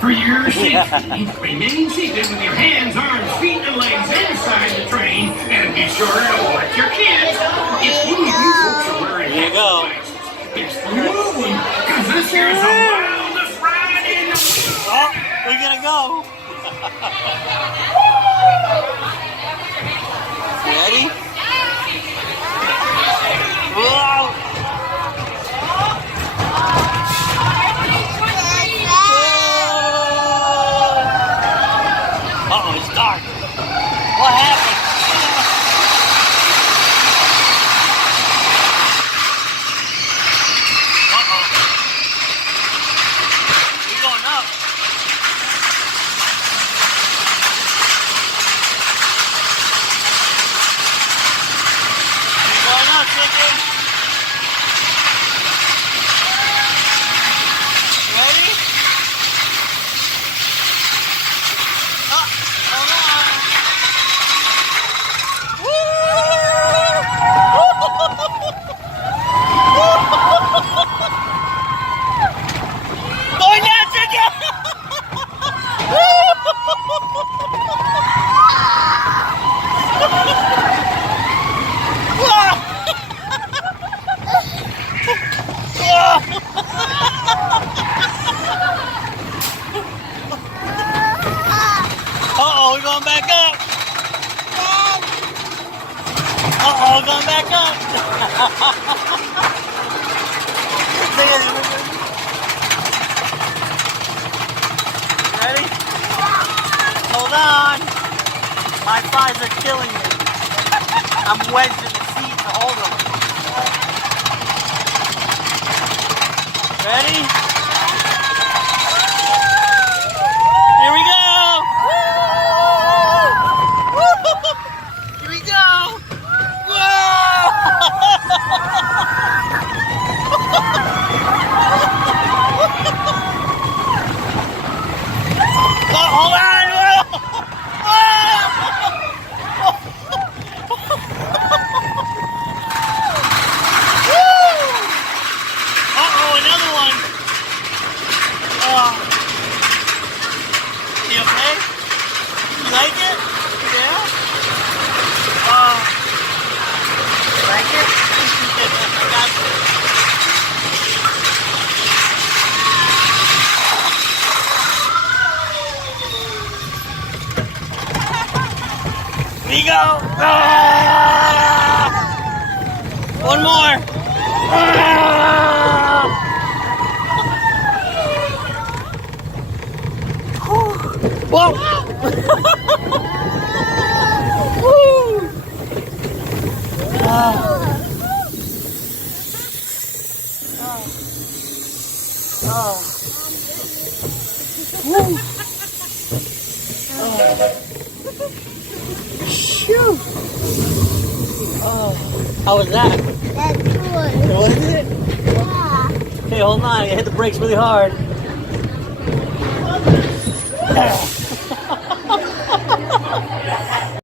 For your safety, remain seated with your hands, arms, feet, and legs inside the train, and be sure to watch your kids. Excluding you folks are wearing Here you go. Excluding, because this here's the wildest ride in the world. Oh, we're gonna go. Ready? Whoa! Uh-oh, it's dark. What happened? Uh-oh. We're going up. We're going up, chicken. Ready? Hold on. Going down, chicken! Uh-oh, we're going back up. Uh-oh, we're going back up. Ready? Hold on. My thighs are killing me. I'm wedged in the seat to hold them. Ready? Here we go. Here we go. Whoa! Oh, hold on! Uh-oh, another one! You okay? You like it? Yeah? You like it? I got you. Here we go! One more! Whoa! Shoot! How was that? That's good. Was it? Yeah. Okay, hold on. I hit the brakes really hard.